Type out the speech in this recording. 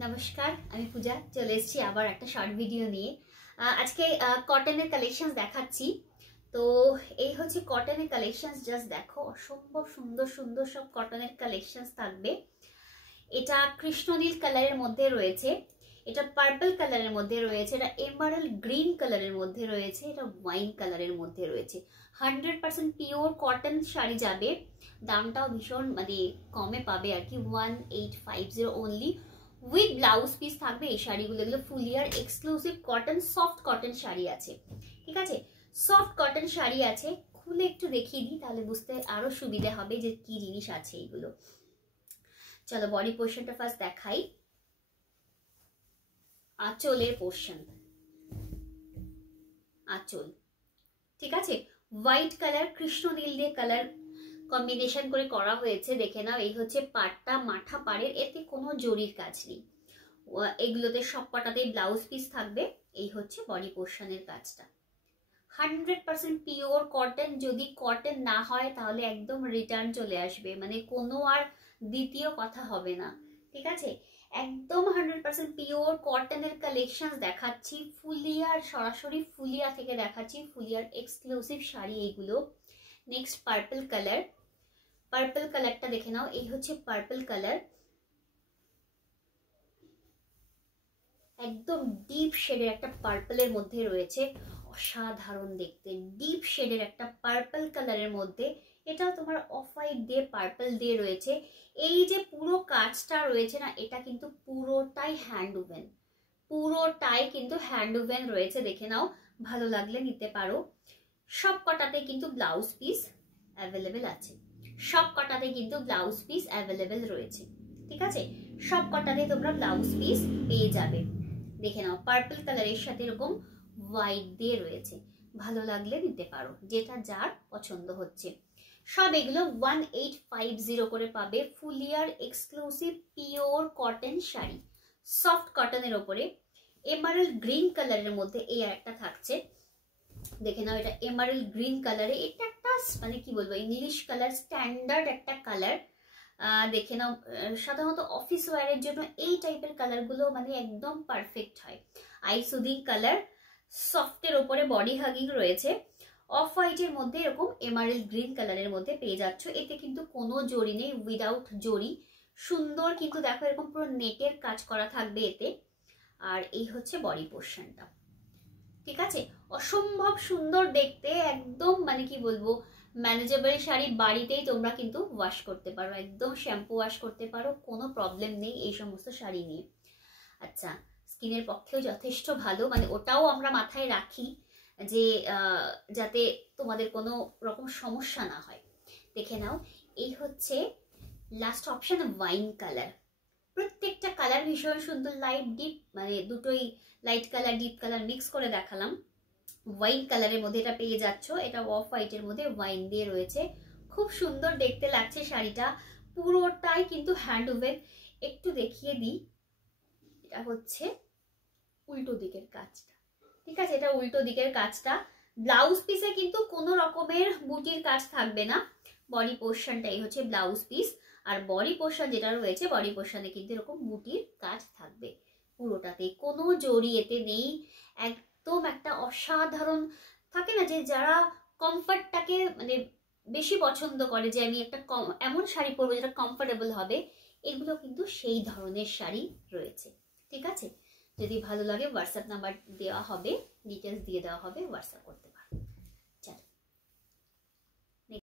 নমস্কার, আমি পূজা চলে এসেছি আবার একটা শর্ট ভিডিও নিয়ে। আজকে কটনের কালেকশনস দেখাচ্ছি। তো এই হচ্ছে কটনের কালেকশনস, জাস্ট দেখো, অসম্ভব সুন্দর সুন্দর সব কটনের কালেকশনস থাকবে। এটা কৃষ্ণনীল কালারের মধ্যে রয়েছে, এটা পার্পল কালারের মধ্যে রয়েছে, এটা এমারাল্ড গ্রিন কালারের মধ্যে রয়েছে, এটা ওয়াইন কালারের মধ্যে রয়েছে। 100% পিওর কটন শাড়ি যাবে, দামটাও ভীষণ মানে কমে পাবে আর কি, 1850 অনলি। উইথ ব্লাউজ পিস থাকবে এই শাড়িগুলো। এগুলো ফুলিয়ার exclusive cotton, soft cotton sari আছে, ঠিক আছে? সফট কটন শাড়ি আছে, খুলে একটু দেখিয়ে দিই তাহলে বুঝতে আরো সুবিধা হবে যে কি জিনিস আছে এইগুলো। চলো বডি পোর্শনটা ফার্স্ট দেখাই। আঁচলের পোর্শন, আঁচল, ঠিক আছে? হোয়াইট কালার কৃষ্ণনীল দিয়ে কালার কম্বিনেশন করে করা হয়েছে, দেখে নাও। এই হচ্ছে পাটটা, মাথা পাড়ের, এতে কোনো জরির কাজ নেই। এগুলোতে সব কটাতেই ব্লাউজ পিস থাকবে। এই হচ্ছে বডি পোর্শনের কাজটা। 100% পিওর কটন। যদি কটন না হয় তাহলে একদম রিটার্ন চলে আসবে, মানে কোনো আর দ্বিতীয় কথা হবে না, ঠিক আছে? একদম 100% পিওর কটনের কালেকশন দেখাচ্ছি। ফুলিয়ার, সরাসরি ফুলিয়া থেকে দেখাচ্ছি, ফুলিয়ার এক্সক্লুসিভ শাড়ি এইগুলো। নেক্সট পার্পল কালার, পার্পল কালারটা দেখে নাও। এই হচ্ছে পার্পল কালার, একদম ডিপ শেডের একটা পার্পলের মধ্যে রয়েছে, অসাধারণ দেখতে। ডিপ শেডের একটা পার্পল কালারের মধ্যে, এটা তোমার অফ হোয়াইট দিয়ে পার্পল দিয়ে রয়েছে। এই যে পুরো কাজটা রয়েছে না, এটা কিন্তু পুরোটাই হ্যান্ড উভেন, পুরোটাই কিন্তু হ্যান্ড উভেন রয়েছে, দেখে নাও। ভালো লাগলে নিতে পারো। সব কটাতে কিন্তু ব্লাউজ পিস অ্যাভেলেবেল আছে, সব কটাতে কিন্তু ব্লাউজ পিস অ্যাভেলেবেল রয়েছে, ঠিক আছে? সব কটাতে তোমরা ব্লাউজ পিস পেয়ে যাবে। দেখে নাও, পার্পল কালারের সাথে এরকম হোয়াইট দিয়ে রয়েছে, ভালো লাগলে নিতে পারো, যেটা যার পছন্দ হচ্ছে। সব এগুলো 1850 করে পাবে। ফুলিয়ার exclusive pure cotton sari, soft কটনের ওপরে। এমারাল্ড গ্রিন কালারের মধ্যে এই একটা থাকছে, দেখে নাও। এটা এমারাল্ড গ্রিন কালারে, এটা একটা মানে কি বলবো, ইংলিশ কালার, স্ট্যান্ডার্ড একটা কালার। দেখে নাও, সাধারণত অফিস ওয়্যারের জন্য এই টাইপের কালারগুলো মানে একদম পারফেক্ট হয়। আই সুদিং কালার, সফটের ওপরে বডি হাগিং রয়েছে। অফ হোয়াইটের মধ্যে এরকম এমারেল্ড গ্রিন কালারের মধ্যে পেয়ে যাচ্ছ। এতে কিন্তু কোনো জরি নেই, উইদাউট জরি। সুন্দর কিন্তু দেখো, এরকম পুরো নেটের কাজ করা থাকবে এতে। আর এই হচ্ছে বডি পোর্শনটা, ঠিক আছে? অসম্ভব সুন্দর দেখতে, একদম মানে কি বলবো, ম্যানেজেবল শাড়ি। বাড়িতেই তোমরা কিন্তু ওয়াশ করতে পারো, একদম শ্যাম্পু ওয়াশ করতে পারো, কোনো প্রবলেম নেই এই সমস্ত শাড়ি নিয়ে। আচ্ছা, স্কিনের পক্ষেও যথেষ্ট ভালো, মানে ওটাও আমরা মাথায় রাখি যে যাতে তোমাদের কোনো রকম সমস্যা না হয়। দেখে নাও, এই হচ্ছে লাস্ট অপশন, ওয়াইন কালার। প্রত্যেকটা কালার ভীষণ সুন্দর, লাইট ডিপ, মানে দুটোই light colour deep colour mix করে দেখালাম। ওয়াইন কালারের মধ্যে এটা পেয়ে যাচ্ছ, এটা অফ হোয়াইটের মধ্যে ওয়াইন দিয়ে রয়েছে। খুব সুন্দর দেখতে লাগছে শাড়িটা, পুরোটাই কিন্তু হ্যান্ড ওভেন। একটু দেখিয়ে দিই, এটা হচ্ছে উল্টো দিকের কাজটা, ঠিক আছে? এটা উল্টো দিকের কাজটা। ব্লাউজ পিসে কিন্তু কোনো রকমের বুটির কাজ থাকবে না। বডি পোর্শনটাই হচ্ছে ব্লাউজ পিস, আর বডি পোর্শন যেটা রয়েছে, বডি পোর্শনে কিন্তু এরকম বুটির কাজ থাকবে পুরোটাতে, কোনো জড়ি এতে নেই। একদম একটা অসাধারণ থাকে না, যে যারা কমফর্টটাকে মানে বেশি পছন্দ করে, যে আমি একটা এমন শাড়ি পরবো যেটা কমফোর্টেবল হবে, এগুলো কিন্তু সেই ধরনের শাড়ি রয়েছে, ঠিক আছে? যদি ভালো লাগে হোয়াটসঅ্যাপ নাম্বার দেওয়া হবে, ডিটেলস দিয়ে দেওয়া হবে, হোয়াটসঅ্যাপ করতে পারো।